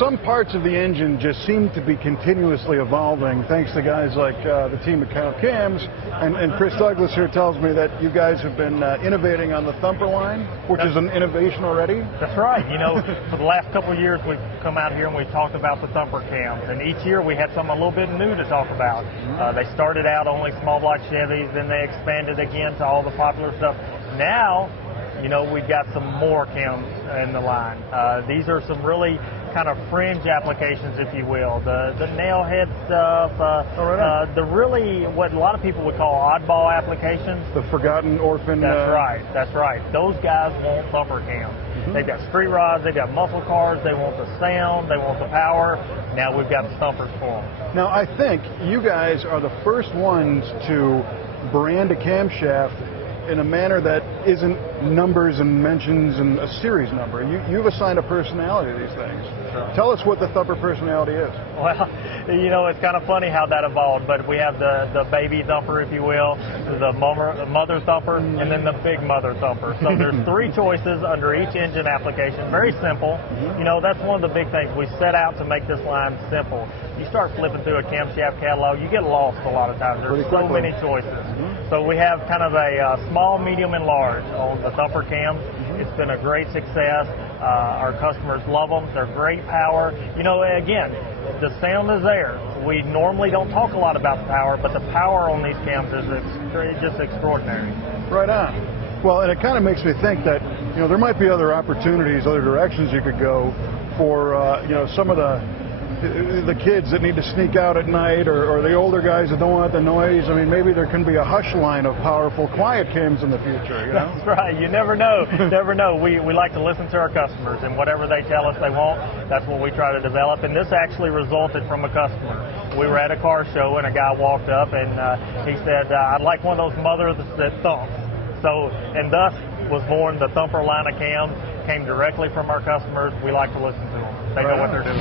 some parts of the engine just seem to be continuously evolving thanks to guys like the team at Cams. And Chris Douglas here tells me that you guys have been innovating on the Thumper line, which is an innovation already. That's right. You know, for the last couple of years, we've come out here and we've talked about the Thumper cams. And each year we had something a little bit new to talk about. They started out only small block Chevys, then they expanded again to all the popular stuff. Now, you know, we've got some more cams in the line. These are some really kind of fringe applications, if you will. The nail head stuff, the really what a lot of people would call oddball applications. The forgotten orphan. That's right. That's right. Those guys want Thumper cams. They've got street rods, they've got muscle cars, they want the sound, they want the power. Now we've got the Thumpers for them. Now I think you guys are the first ones to brand a camshaft in a manner that isn't numbers and mentions and a series number. You've assigned a personality to these things. Sure. Tell us what the Thumper personality is. Well, you know, it's kind of funny how that evolved, but we have the baby Thumper, if you will, the mother Thumper, and then the big mother Thumper. So there's three choices under each engine application. Very simple. You know, that's one of the big things. We set out to make this line simple. You start flipping through a camshaft catalog, you get lost a lot of times. There's so many choices. So we have kind of a small, medium, and large on the Thumper cams. It's been a great success. Our customers love them. They're great power. You know, again, the sound is there. We normally don't talk a lot about the power, but the power on these cams is just extraordinary. Right on. Well, and it kind of makes me think that, you know, there might be other opportunities, other directions you could go for, you know, some of the kids that need to sneak out at night, or the older guys that don't want the noise. I mean, maybe there can be a hush line of powerful, quiet cams in the future, you know? That's right. You never know. Never know. We like to listen to our customers, and whatever they tell us they want, that's what we try to develop. And this actually resulted from a customer. We were at a car show, and a guy walked up, and he said, I'd like one of those mothers that thumps. So, and thus was born the Thumper line of cams, came directly from our customers. We like to listen to them. They know what they're doing.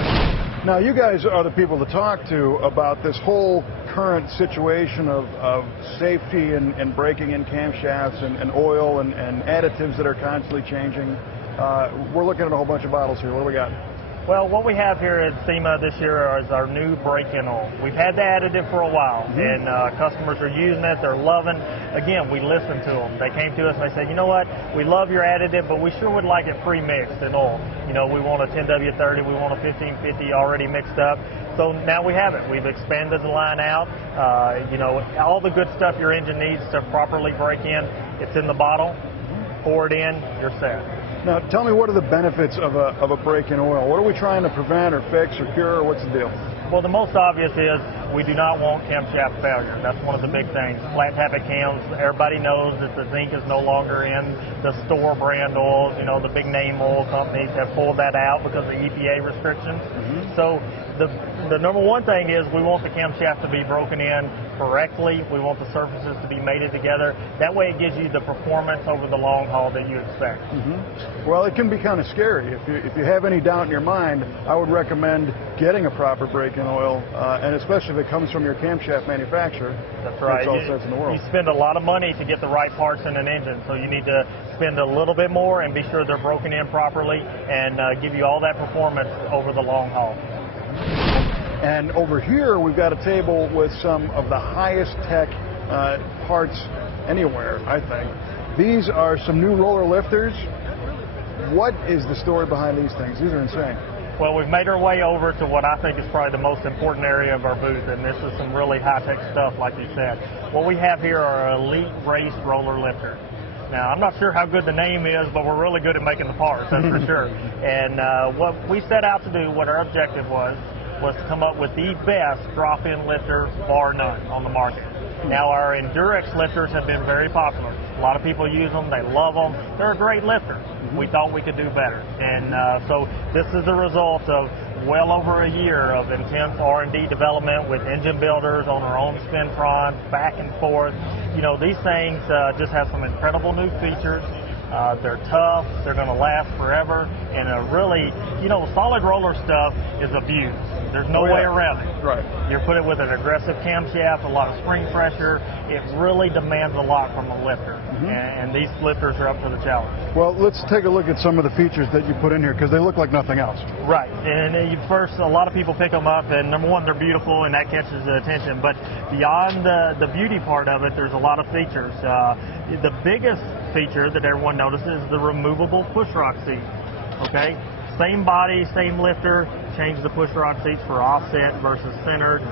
Now, you guys are the people to talk to about this whole current situation of safety and breaking in camshafts and oil and additives that are constantly changing. We're looking at a whole bunch of bottles here. What do we got? Well, what we have here at SEMA this year is our new break-in oil. We've had the additive for a while, and customers are using it. They're loving. Again, we listened to them. They came to us and they said, you know what, we love your additive, but we sure would like it pre-mixed in oil. You know, we want a 10W30, we want a 1550 already mixed up. So now we have it. We've expanded the line out. You know, all the good stuff your engine needs to properly break in, it's in the bottle. Pour it in, you're set. Now, tell me, what are the benefits of a break-in oil? What are we trying to prevent or fix or cure, or what's the deal? Well, the most obvious is we do not want camshaft failure. That's one of the big things. Flat tappet cams, everybody knows that the zinc is no longer in the store brand oils. You know, the big name oil companies have pulled that out because of EPA restrictions. So the number one thing is we want the camshaft to be broken in correctly. We want the surfaces to be mated together. That way it gives you the performance over the long haul that you expect. Well, it can be kind of scary. If you have any doubt in your mind, I would recommend getting a proper break-in oil, and especially if it comes from your camshaft manufacturer. That's right. Makes all sense in the world. You spend a lot of money to get the right parts in an engine, so you need to spend a little bit more and be sure they're broken in properly and give you all that performance over the long haul. And over here, we've got a table with some of the highest tech parts anywhere, I think. These are some new roller lifters. What is the story behind these things? These are insane. Well, we've made our way over to what I think is probably the most important area of our booth, and this is some really high-tech stuff, like you said. What we have here are elite race roller lifters. Now, I'm not sure how good the name is, but we're really good at making the parts, that's for sure. And what we set out to do, what our objective was to come up with the best drop-in lifter, bar none, on the market. Now, our Endurex lifters have been very popular. A lot of people use them. They love them. They're a great lifter. We thought we could do better. And so this is the result of well over a year of intense R&D development with engine builders on our own spintrons, back and forth. You know, these things just have some incredible new features. They're tough. They're going to last forever. And really, you know, solid roller stuff is abused. There's no way around it. Right. You're put it with an aggressive camshaft, a lot of spring pressure. It really demands a lot from a lifter, and these lifters are up to the challenge. Well, let's take a look at some of the features that you put in here, because they look like nothing else. Right, and first, a lot of people pick them up, and number one, they're beautiful, and that catches the attention. But beyond the beauty part of it, there's a lot of features. The biggest feature that everyone notices is the removable push rock seat. Okay, same body, same lifter. Change the push rod seats for offset versus centered.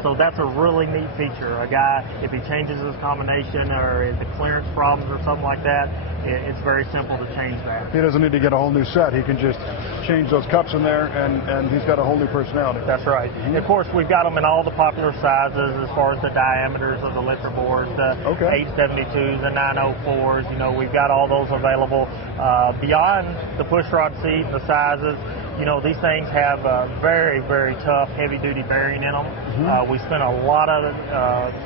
So that's a really neat feature. A guy, if he changes his combination or the clearance problems or something like that, it's very simple to change that. He doesn't need to get a whole new set. He can just change those cups in there, and he's got a whole new personality. That's right. And of course, we've got them in all the popular sizes as far as the diameters of the lifter boards, the 872s, the 904s. You know, we've got all those available. Beyond the push rod seat, the sizes, you know, these things have very, very tough, heavy-duty bearing in them. We spent a lot of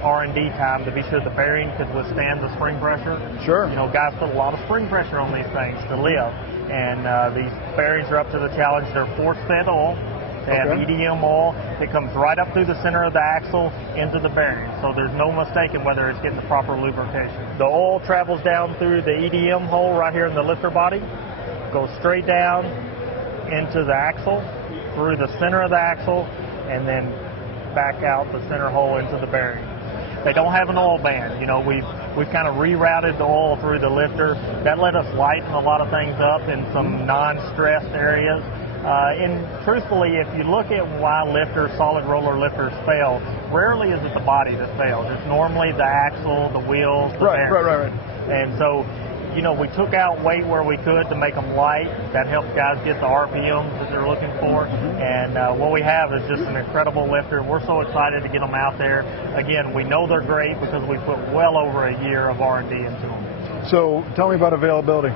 R&D time to be sure the bearing could withstand the spring pressure. Sure. You know, guys put a lot of spring pressure on these things to live, and these bearings are up to the challenge. They're force-fed oil. They have EDM oil. It comes right up through the center of the axle into the bearing, so there's no mistaking whether it's getting the proper lubrication. The oil travels down through the EDM hole right here in the lifter body, goes straight down into the axle, through the center of the axle, and then back out the center hole into the bearing. They don't have an oil band. You know, we've kind of rerouted the oil through the lifter. That let us lighten a lot of things up in some non-stressed areas. And truthfully, if you look at why solid roller lifters fail, rarely is it the body that fails. It's normally the axle, the wheels, the bearing. Right. And so, you know, we took out weight where we could to make them light. That helps guys get the RPMs that they're looking for. And what we have is just an incredible lifter. We're so excited to get them out there. Again, we know they're great because we put well over a year of R&D into them. So tell me about availability.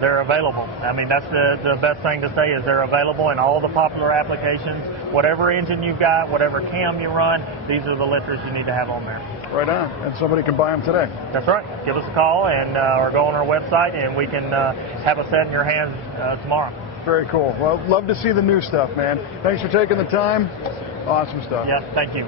They're available. I mean, that's the best thing to say is they're available in all the popular applications. Whatever engine you've got, whatever cam you run, these are the lifters you need to have on there. Right on. And somebody can buy them today. That's right. Give us a call and or go on our website, and we can have a set in your hands tomorrow. Very cool. Well, love to see the new stuff, man. Thanks for taking the time. Awesome stuff. Yeah, thank you.